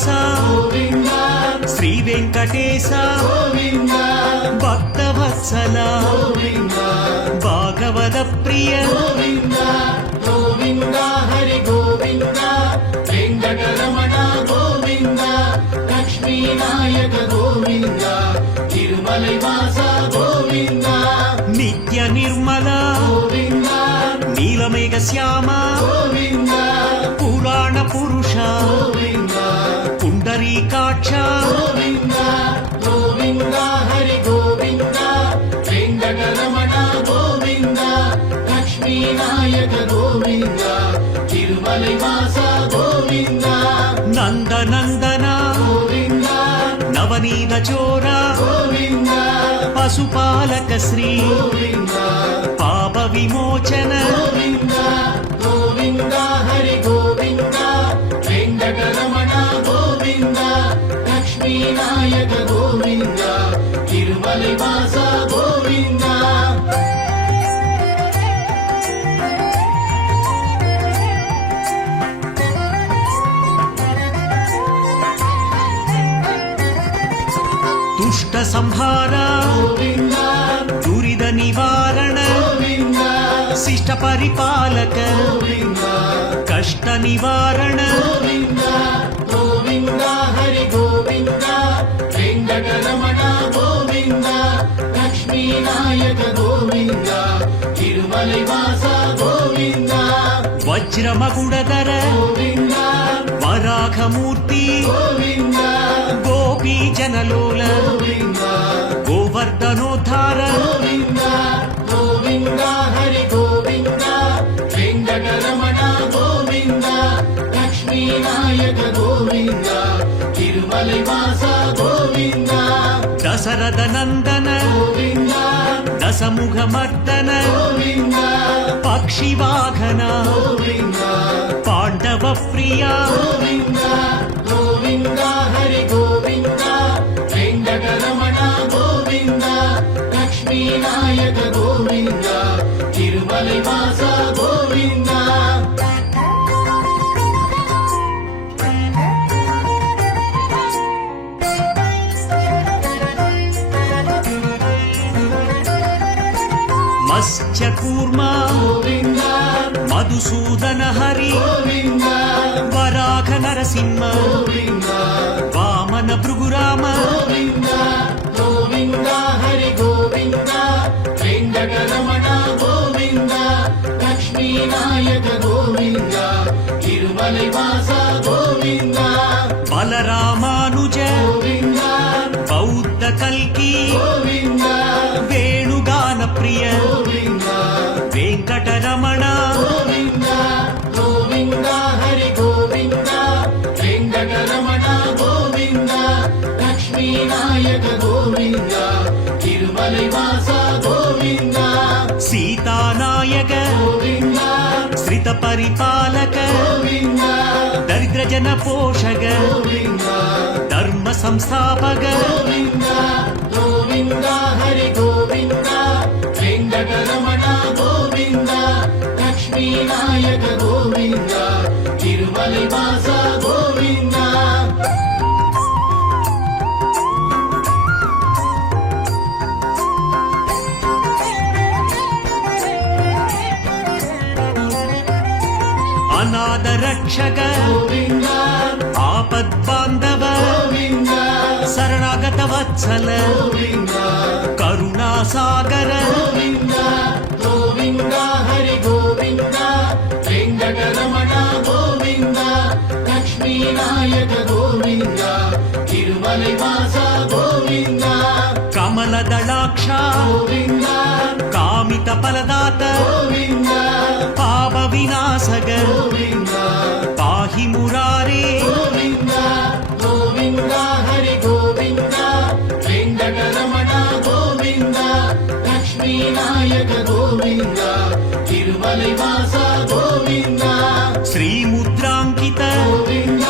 శ్రీనివాస గోవింద శ్రీ వెంకటేశ గోవింద భక్తవత్సల గోవింద భాగవత ప్రియ గోవింద గోవింద హరి గోవింద వెంకటరమణ గోవింద లక్ష్మీనాయక గోవింద తిరుమలై వాస గోవింద నిత్య నిర్మల గోవింద నీలమేఘ శ్యామ గోవింద పురాణ పురుష గోవింద పుండరీకాక్ష గోవింద గోవింద హరి గోవింద వెంకటరమణ గోవింద లక్ష్మీనాయక గోవింద తిరుమలై వాస గోవింద నందనందన గోవింద నవనీత చోర గోవింద పశుపాలక శ్రీ గోవింద పాప విమోచన గోవింద గోవింద హరి గోవింద వెంకటరమణ గోవింద లక్ష్మీనాయక గోవింద తిరుమలై వాస గోవింద దుష్ట సంహార గోవింద దురిత నివారణ గోవింద శిష్ట పరిపాలక గోవింద కష్ట నివారణ గోవింద గోవింద హరి గోవింద వెంకటరమణ గోవింద లక్ష్మీనాయక గోవింద తిరుమలై వాస గోవింద వజ్రమగుడధర గోవింద వరాఘమూర్తి గోవింద గోపీ జనలోల గోవింద గోవర్ధనోద్ధార గోవింద గోవింద హరి గోవింద వెంకటరమణ గోవింద లక్ష్మీనాయక గోవింద తిరుమలై వాస గోవింద దశరథ నందన గోవింద దశముఖ మర్దన గోవింద పక్షివాహన గోవింద పాండవ ప్రియ గోవింద గోవింద హరి గోవింద వెంకటరమణ గోవింద లక్ష్మీనాయక గోవింద తిరుమలై వాస గోవింద మత్స్యకూర్మ గోవింద మధుసూదన హరి గోవింద వరాఘ నరసింహ గోవింద వామన భృగురామ గోవింద గోవింద హరి గోవింద వెంకటరమణ గోవింద లక్ష్మీనాయక గోవింద తిరుమలై వాస గోవింద బలరామానుజ గోవింద బౌద్ధ కల్కి గోవింద వేణుగాన ప్రియ గోవింద వెంకటరమణ గోవింద గోవింద హరి గోవింద వెంకటరమణ గోవింద లక్ష్మీనాయక గోవింద తిరుమలై వాస గోవింద సీతానాయక గోవింద శ్రిత పరిపాలక గోవింద దరిద్ర జన పోషక గోవింద ధర్మ సంస్థాపక గోవింద గోవింద హరి గోవింద వెంకటరమణ గోవింద లక్ష్మీనాయక గోవింద తిరుమలై వాస గోవింద అనాథ రక్షక గోవింద ఆపద్బాంధవ గోవింద శరణాగత వత్సల గోవింద కరుణాసాగర గోవింద గోవింద హరి గోవింద వెంకటరమణ గోవింద లక్ష్మీనాయక గోవింద తిరుమలై వాస గోవింద కమల దళాక్ష గోవింద కామిత ఫలదాత గోవింద పాప వినాశక గోవింద పాహి మురారే గోవింద గోవింద హరి గోవింద వెంకటరమణ గోవింద లక్ష్మీనాయక గోవింద తిరుమలై వాస గోవింద శ్రీముద్రాంకిత గోవింద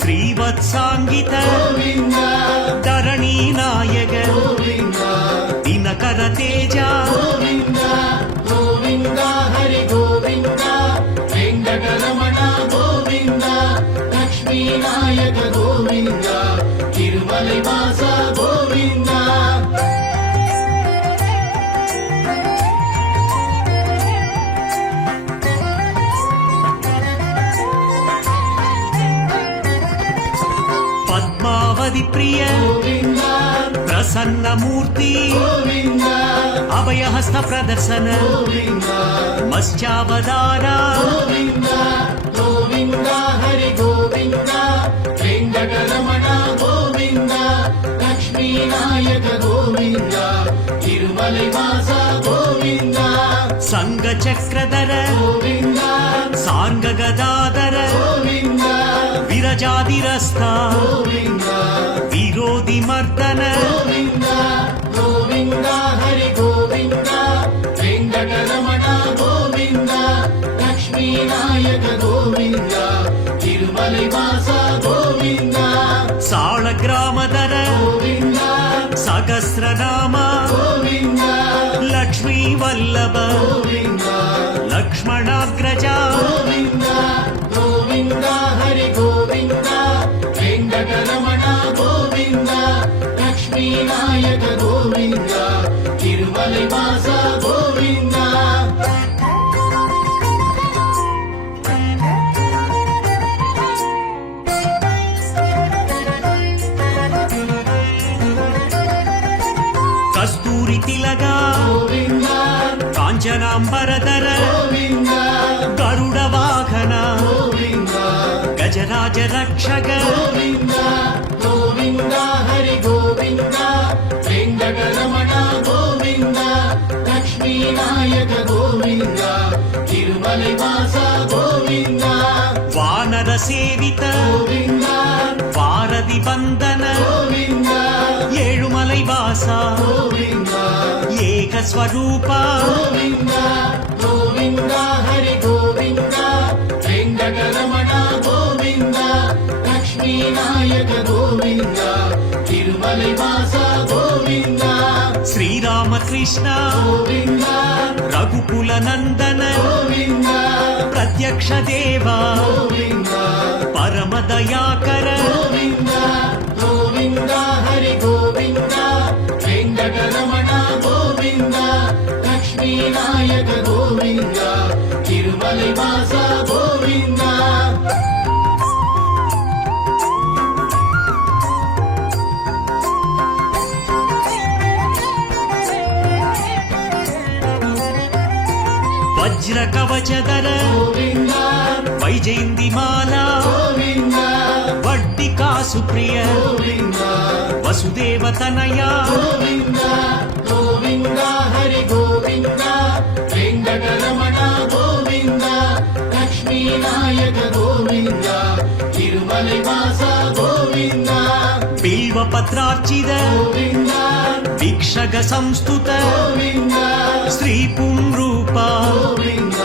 శ్రీవత్సాంగిత గోవింద ధరణీ నాయక గోవింద దినకర తేజ గోవింద గోవింద హరి గోవింద వెంకటరమణ గోవింద లక్ష్మీనాయక గోవింద గోవింద తిరుమలై వాస గోవింద పద్మావతి ప్రియ గోవింద ప్రసన్న మూర్తి గోవింద అభయహస్త ప్రదర్శన గోవింద మత్స్యావతార గోవింద గోవింద హరి గోవింద వెంకటరమణ గోవింద లక్ష్మీనాయక గోవింద తిరుమలై వాస గోవింద సంగ చక్రధర గోవింద సాంగ గదాధర గోవింద విరజాదిరస్థ గోవింద విరోధి మర్దన గోవింద గోవింద హరి గోవింద వెంకటరమణ గోవింద లక్ష్మీనాయక గోవింద తిరుమలై వాస గోవింద సాళ గ్రామధర గోవింద సహస్రనామ గోవింద లక్ష్మీ వల్లభ గోవింద లక్ష్మణాగ్రజ గోవింద గోవింద హరి గోవింద వెంకటరమణ గోవింద లక్ష్మీనాయక గోవింద తిరుమలై వాస గోవింద కస్తూరి తిలక గోవింద కాంచనాంబరధర గోవింద గరుడ వాహన గోవింద గజరాజ రక్షక గోవింద గోవింద హరి గోవింద వెంకటరమణ గోవింద లక్ష్మీనాయక గోవింద తిరుమలై వాస గోవింద వానర సేవిత గోవింద వారధి బంధన గోవింద ఏழுమలై వాస గోవింద ఏక స్వరూప గోవింద గోవింద హరి గోవింద వెంకటరమణ గోవింద లక్ష్మీనాయక గోవింద తిరుమలై వాస గోవింద శ్రీరామకృష్ణ గోవింద రఘుకుల నందన గోవింద ప్రత్యక్ష దేవ గోవింద పరమ దయాకర గోవింద గోవింద హరి గోవింద వెంకటరమణ గోవింద లక్ష్మీనాయక గోవింద తిరుమలై వాస గోవింద వజ్ర కవచధర గోవింద వైజయంతి మాల గోవింద వడ్డి కాసు ప్రియ గోవింద వసుదేవ తనయ గోవింద గోవింద హరి గోవింద వెంకటరమణ గోవింద లక్ష్మీనాయక గోవింద తిరుమలై వాస గోవింద బిల్వ పత్రార్చిత గోవింద భిక్షగ సంస్థుత గోవింద శ్రీ పుంరూప గోవింద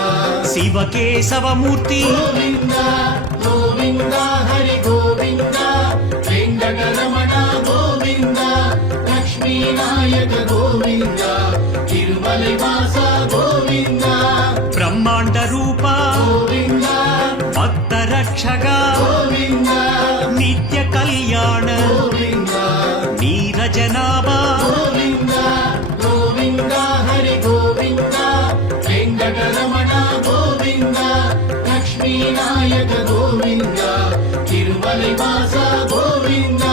శివకేశవమూర్తి గోవింద గోవింద హరి గోవింద వెంకటరమణ గోవింద లక్ష్మీనాయక గోవింద తిరుమలై వాస గోవింద బ్రహ్మాండ రూప గోవింద భక్త రక్షక గోవింద నిత్య కళ్యాణ గోవింద నీరజనాభ గోవింద గోవింద హరి గోవింద వెంకటరమణ గోవింద లక్ష్మీనాయక గోవింద తిరుమలై వాస గోవింద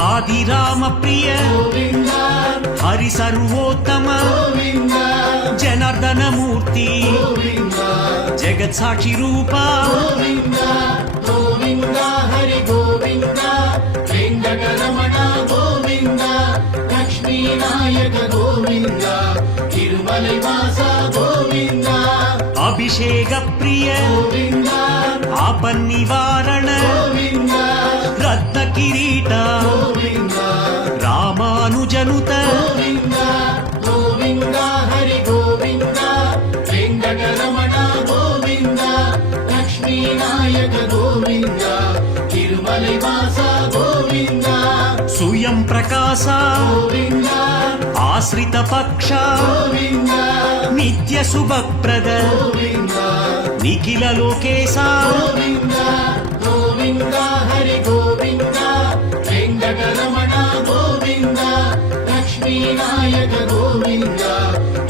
ఆదిరామ ప్రియ గోవింద హరి సర్వోత్తమ గోవింద జనార్దన మూర్తి గోవింద జగత్ సాక్షి రూప గోవింద గోవింద హరి గోవింద వెంకటరమణ గోవింద లక్ష్మీనాయక గోవింద తిరుమలై వాస గోవింద అభిషేక ప్రియ గోవింద ఆపన్ నివారణ గోవింద రత్న కిరీట గోవింద రామానుజనుత గోవింద గోవింద హరి గోవింద వెంకటరమణ గోవింద లక్ష్మీనాయక గోవింద తిరుమలై వాస గోవింద సుయం ಪ್ರಕಾಶ ಗೋವಿಂದ ಆಶ್ರಿತ ಪಕ್ಷ ಗೋವಿಂದ ನಿತ್ಯ ಶುಭಪ್ರದ ಗೋವಿಂದ ನಿಖಿಲ ಲೋಕೇಶ ಗೋವಿಂದ ಗೋವಿಂದ ಹರಿ ಗೋವಿಂದ ವೆಂಕಟರಮಣ ಗೋವಿಂದ ಲಕ್ಷ್ಮೀನಾಯಕ ಗೋವಿಂದ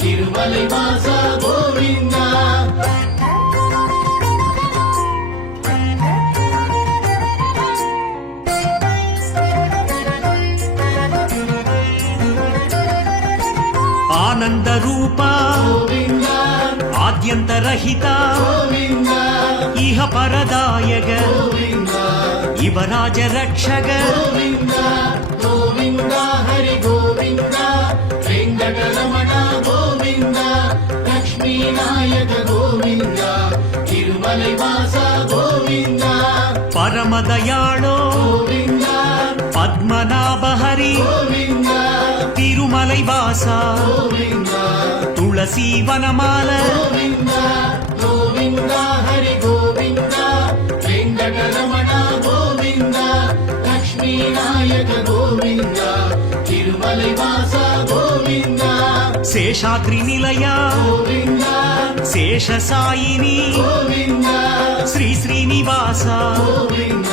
ತಿರುಮಲೈ ವಾಸ ಗೋವಿಂದ ಆನಂದ ರೂಪ ಗೋವಿಂದ ಆದ್ಯಂತರಹಿತ ಗೋವಿಂದ ಇಹ ಪರದಾಯಕ ಗೋವಿಂದ ಯುವರಾಜ ರಕ್ಷಕ ಗೋವಿಂದ ಗೋವಿಂದ ಹರಿ ಗೋವಿಂದ ವೆಂಕಟರಮಣ ಗೋವಿಂದ ಲಕ್ಷ್ಮೀನಾಯಕ ಗೋವಿಂದ ತಿರುಮಲೈ ವಾಸ ಗೋವಿಂದ ಪರಮ ದಯಾಳೋ ಗೋವಿಂದ ಪದ್ಮನಾಭ ಹರಿ ಗೋವಿಂದ ತಿರುಮಲೈ ವಾಸ ಗೋವಿಂದ ತುಳಸಿ ವನಮಾಲ ಗೋವಿಂದ ಗೋವಿಂದ ಹರಿ ಗೋವಿಂದ ವೆಂಕಟರಮಣ ಗೋವಿಂದ ಲಕ್ಷ್ಮೀನಾಯಕ ಗೋವಿಂದ ತಿರುಮಲೈ ವಾಸ ಗೋವಿಂದ ಶೇಷಾದ್ರಿ ನಿಲಯ ಗೋವಿಂದ ಶೇಷ ಸಾಯಿನಿ ಗೋವಿಂದ ಶ್ರೀ ಶ್ರೀನಿವಾಸ ಗೋವಿಂದ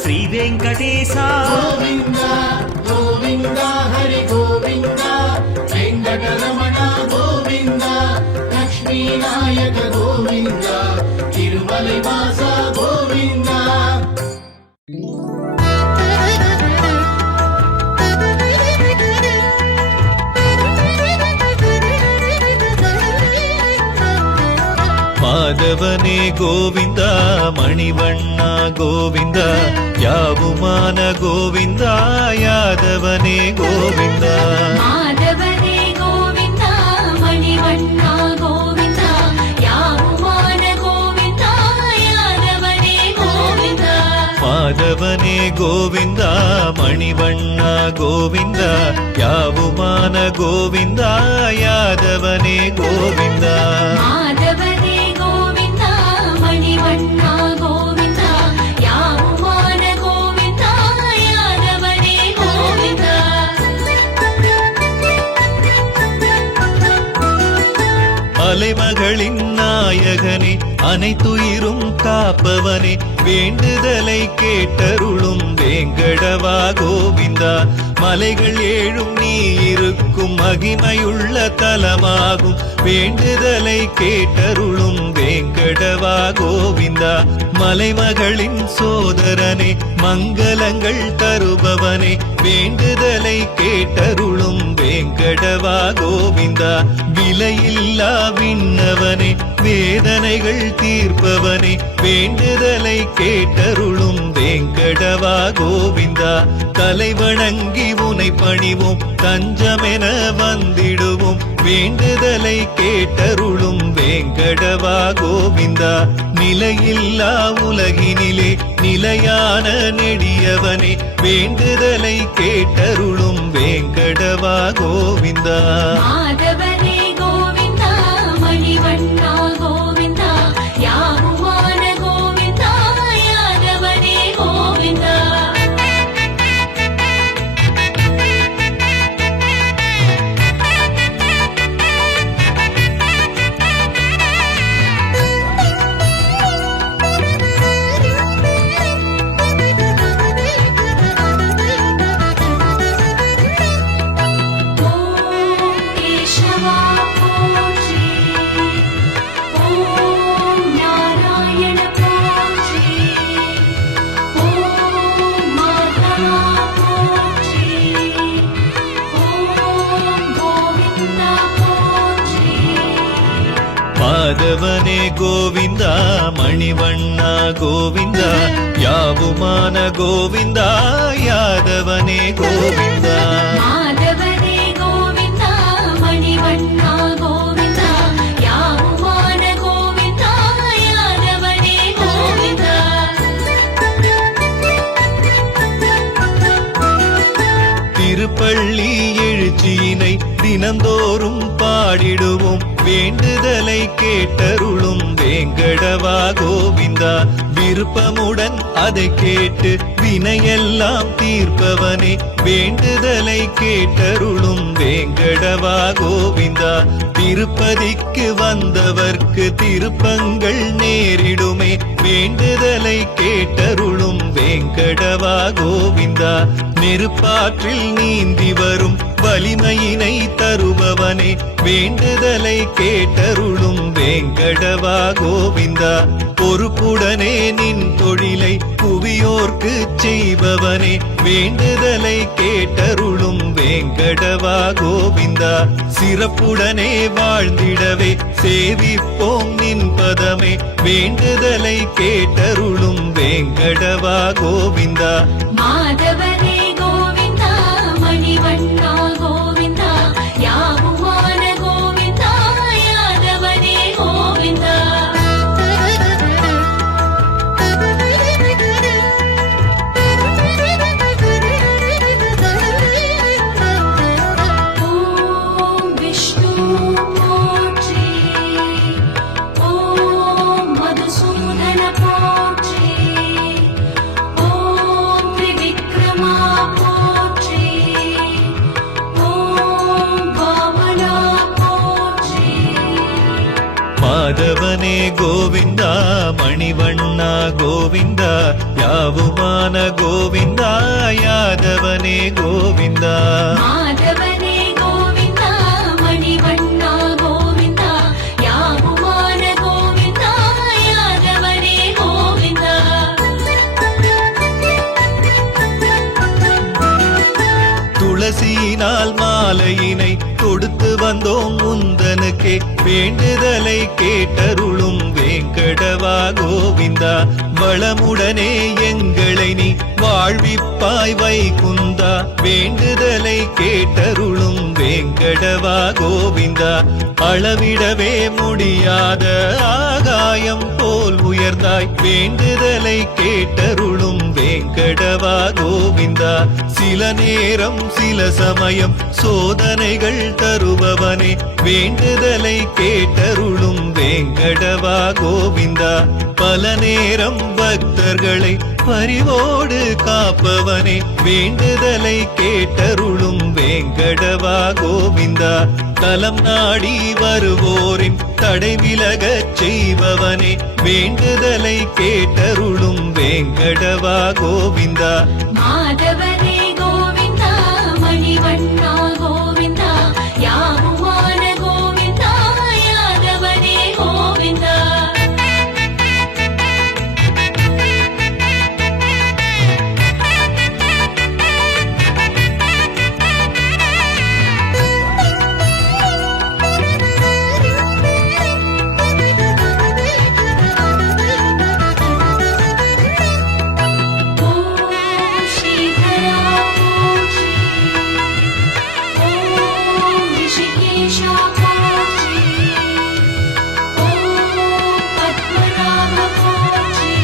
ಶ್ರೀ ವೆಂಕಟೇಶ ಗೋವಿಂದ ಗೋವಿಂದ ಹರಿ ಗೋವಿಂದ ವೆಂಕಟರಮಣ ಗೋವಿಂದ ಲಕ್ಷ್ಮೀನಾಯಕ ಗೋವಿಂದ ತಿರುಮಲೈ ವಾಸ ಗೋವಿಂದ ಮಾಧವನೇ ಗೋವಿಂದ ಮಣಿವಣ್ಣ ಗೋವಿಂದ ಯಾವುಮಾನ ಗೋವಿಂದ ಯಾದವನೇ ಗೋವಿಂದ ಮಾಧವನೇ ಗೋವಿಂದ ಮಣಿವಣ್ಣ ಗೋವಿಂದ ಯಾವುಮಾನ ಗೋವಿಂದ ಯಾದವನೇ ಗೋವಿಂದ ಮಾಧವನೇ ಗೋವಿಂದ ಮಣಿವಣ್ಣ ಗೋವಿಂದ ಯಾವುಮಾನ ಗೋವಿಂದ ಯಾದವನೇ ಗೋವಿಂದ ಮಾಧವನೇ ಗೋವಿಂದ ಮಣಿವಣ್ಣ ಗೋವಿಂದ ಯಾವುಮಾನ ಗೋವಿಂದ ಯಾದವನೇ ಗೋವಿಂದ அலைமகளின் நாயகனே அனைத்துயிரும் காப்பவனே வேண்டுதலை கேட்டருளும் வேங்கடவா கோவிந்தா மலைகள் ஏழும் நீ இருக்கும் மகிமையுள்ள தலமாகும் வேண்டுதலை கேட்டருளும் வேங்கடவா கோவிந்தா மலைமகளின் சோதரனே மங்களங்கள் தருபவனே வேண்டுதலை கேட்டருளும் வேங்கடவா கோவிந்தா விலையில்லா விண்ணவனே வேதனைகள் தீர்ப்பவனே வேண்டுதலை கேட்டருளும் வேங்கடவா கோவிந்தா தலை வணங்கி உனை பணிவோம் தஞ்சமென வந்திடுவோம் வேண்டுதலை கேட்டருளும் வேங்கடவா கோவிந்தா நிலையில்லா உலகினிலே நிலையான நெடியவனே வேண்டுதலை கேட்டருளும் வேங்கடவா கோவிந்தா மாதவனே கோவிந்த மணிவண்ண கோவிந்த யாவுமான கோவிந்த யாதவனே கோவிந்த மாதவனே கோவிந்தா மணிவண்ண கோவிந்தா யாவுமான கோவிந்தா யாதவனே கோவிந்தா மாதவனே கோவிந்த மணிவண்ண கோவிந்த யாவுமான கோவிந்த யாதவனே கோவிந்த திருப்பள்ளி எழுச்சியினை தினந்தோறும் பாடிடுவோம் வேண்டுதலை கேட்டருளும் வேங்கடவா கோவிந்தா விருப்பமுடன் அதை கேட்டு வினையெல்லாம் தீர்ப்பவனே வேண்டுதலை கேட்டருளும் வேங்கடவா கோவிந்தா திருப்பதிக்கு வந்தவர்க்கு திருப்பங்கள் நேரிடுமே வேண்டுதலை கேட்டருளும் வேங்கடவா கோவிந்தா நெருப்பாற்றில் நீந்தி வரும் வலிமையினை தருபவனே வேண்டுதலை கேட்டருளும் வேங்கடவா கோவிந்தா பொறுப்புடனே நின் தொழிலை புவியோர்க்கு செய்பவனே வேண்டுதலை கேட்டருளும் வேங்கடவா கோவிந்தா சிறப்புடனே வாழ்ந்திடவே சேவிப்போம் நின் பதமே வேண்டுதலை கேட்டருளும் வேங்கடவா கோவிந்தா மாதவனே கோவிந்தா மணிவண்ணா கோவிந்தா யாவுமான கோவிந்தா யாதவனே கோவிந்தா ஓம் விஷ்ணு போற்றி ஓம் மதுசூதன போற்றி ஓம் திரிவிக்ரமா போற்றி ஓம் வாமனா போற்றி மாதவனே கோவிந்தா மணிவண்ணா கோவிந்தா யாவுமான கோவிந்தா யாதவனே கோவிந்தா மாதவனே கோவிந்தா மணிவண்ணா கோவிந்தா யாவுமான கோவிந்தா யாதவனே கோவிந்தா துளசியினால் மாலையினை கொடுத்து வந்தோம் முந்தனுக்கே வேண்டுதலை கேட்டருளும் வேங்கடவா கோவிந்தா வளமுடனே எங்களை நீ வாழ்விப்பாய் வைகுந்தா வேண்டுதலை கேட்டருளும் வேங்கடவா கோவிந்தா அளவிடவே முடியாத ஆகாயம் போல் உயர்ந்தாய் வேண்டுதலை கேட்டருளும் வேங்கடவா கோவிந்தா சில நேரம் சில சமயம் சோதனைகள் தருபவனே வேண்டுதலை கேட்டருளும் வேங்கடவா கோவிந்தா பல நேரம் பக்தர்களை பரிவோடு காப்பவனே வேண்டுதலை கேட்டருளும் வேங்கடவா கோவிந்தா தலம் நாடி வருவோரின் தடை விலகச் செய்பவனே வேண்டுதலை கேட்டருளும் வேங்கடவா கோவிந்தா மாதவனே கோவிந்தா மணிவண்ணா கோவிந்தா யாவுமான கோவிந்தா யாதவனே கோவிந்தா ஓம் ஸ்ரீதரா போற்றி ஓம் ரிஷிகேஷா போற்றி ஓம் பத்மநாப போற்றி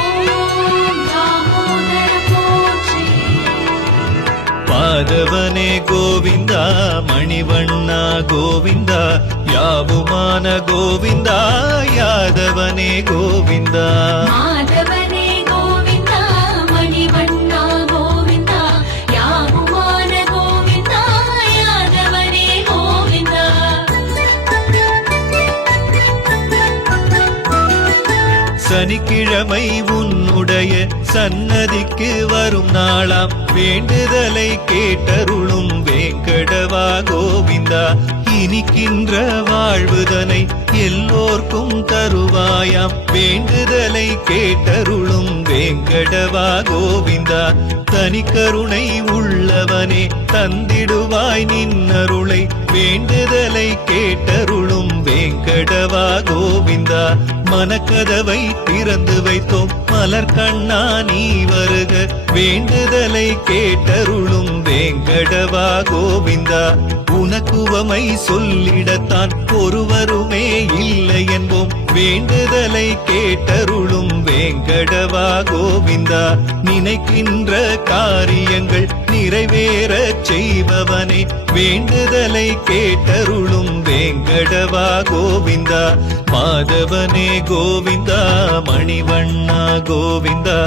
ஓம் தாமோதர போற்றி மாதவனே கோவிந்தா மணிவண்ணா கோவிந்தா யாவுமான கோவிந்தா யாதவனே கோவிந்தா மாதவனே கோவிந்தா மணிவண்ணா கோவிந்தா யாவுமான கோவிந்தா யாதவனே கோவிந்தா சனிக்கிழமை உன்னுடைய சன்னதிக்கு வரும் நாளாம் வேண்டுதலை கேட்டருளும் வேங்கடவா கோவிந்தா இனிக்கின்ற வாழ்வுதனை எல்லோர்க்கும் தருவாயாம் வேண்டுதலை கேட்டருளும் வேங்கடவா கோவிந்தா தனிக்கருணை உள்ளவனே தந்திடுவாய் நின்னருளை வேண்டுதலை கேட்டருளும் வேங்கடவா கோவிந்தா மனக்கதவை திறந்து வைத்தோம் மலர்கண்ணா நீ வருக வேண்டுதலை கேட்டருளும் வேங்கடவா கோவிந்தா உனக்குவமை சொல்லிடத்தான் ஒருவருமே இல்லை என்போம் வேண்டுதலை கேட்டருளும் வேங்கடவா கோவிந்தா நினைக்கின்ற காரியங்கள் நிறைவேறச் செய்பவனே வேண்டுதலை கேட்டருளும் வேங்கடவா கோவிந்தா மாதவனே கோவிந்தா மணிவண்ணா கோவிந்தா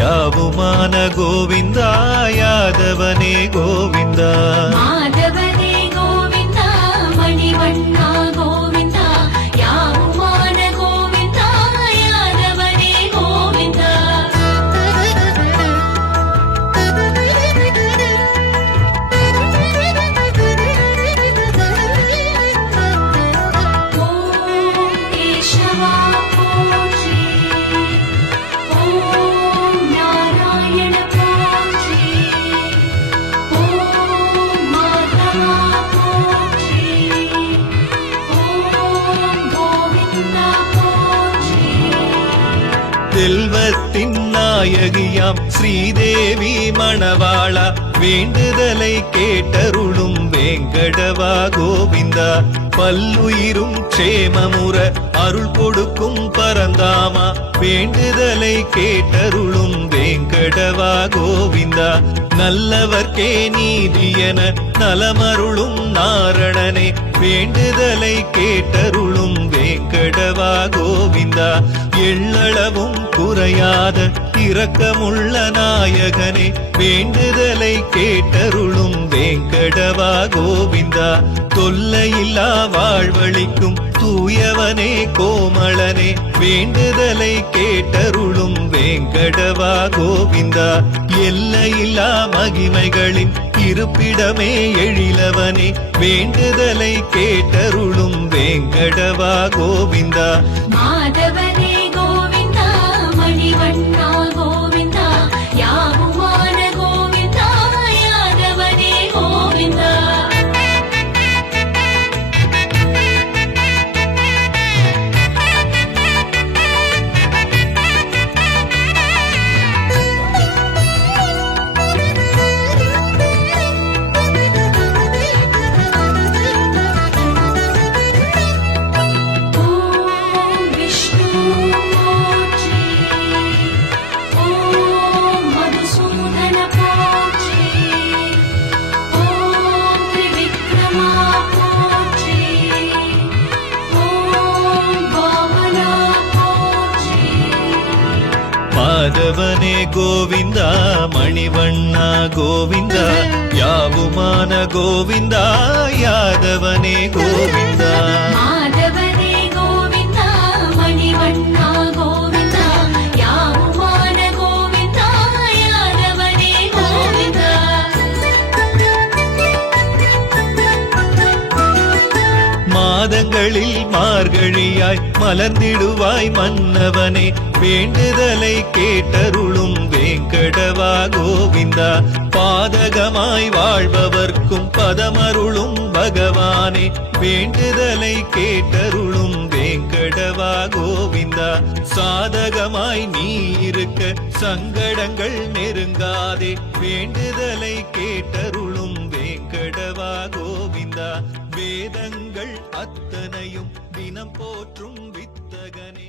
யாவுமான கோவிந்தா யாதவனே கோவிந்தா மாதவனே கோவிந்தா மணிவண்ணா கோவிந்தா யாவுமான கோவிந்தா யாதவனே கோவிந்தா ஓம் கேசவா போற்றி ஓம் நாராயண போற்றி ஓம் மாதவா போற்றி ஓம் கோவிந்தா போற்றி செல்வத்தின் நாயகியாம் ஸ்ரீதேவி மணவாளா வேண்டுதலை கேட்டருளும் வேங்கடவா கோவிந்தா பல்லுயிரும் க்ஷேமமுற அருள் கொடுக்கும் பரந்தாமா வேண்டுதலை கேட்டருளும் வேங்கடவா கோவிந்தா நல்லவர்க்கே நீதியென நலமருளும் நாரணனே வேண்டுதலை கேட்டருளும் வேங்கடவா கோவிந்தா எள்ளளவும் குறையாத இரக்கமுள்ள நாயகனே வேண்டுதலை கேட்டருளும் வேங்கடவா கோவிந்தா தொல்லையில்லா வாழ்வழிக்கும் தூயவனே கோமளனே வேண்டுதலை கேட்டருளும் வேங்கடவா கோவிந்தா எல்லையில்லா மகிமைகளின் இருப்பிடமே எழிலவனே வேண்டுதலை கேட்டருளும் வேங்கடவா கோவிந்தா மாதவனே கோவிந்தா மணிவண்ணா கோவிந்தா யாவுமான கோவிந்தா யாதவனே கோவிந்தா ஓம் விஷ்ணு போற்றி ஓம் மதுசூதன போற்றி ஓம் திரிவிக்ரமா போற்றி ஓம் வாமனா போற்றி மாதவனே கோவிந்தா மணிவண்ணா கோவிந்தா யாவுமான கோவிந்தா யாதவனே கோவிந்தா மாதவனே கோவிந்தா மணிவண்ணா கோவிந்தா யாவுமான கோவிந்தா யாதவனே கோவிந்தா மாதங்களில் மார்கழியாய் மலர்ந்திடுவாய் மன்னவனே வேண்டுதலை கேட்டருளும் வேங்கடவா கோவிந்தா பாதகமாய் வாழ்பவர்க்கும் பதமருளும் பகவானே வேண்டுதலை கேட்டருளும் வேங்கடவா கோவிந்தா சாதகமாய் நீ இருக்க சங்கடங்கள் நெருங்காதே வேண்டுதலை கேட்டருளும் வேங்கடவா கோவிந்தா வேதங்கள் அத்தனையும் தினம் போற்றும் வித்தகனே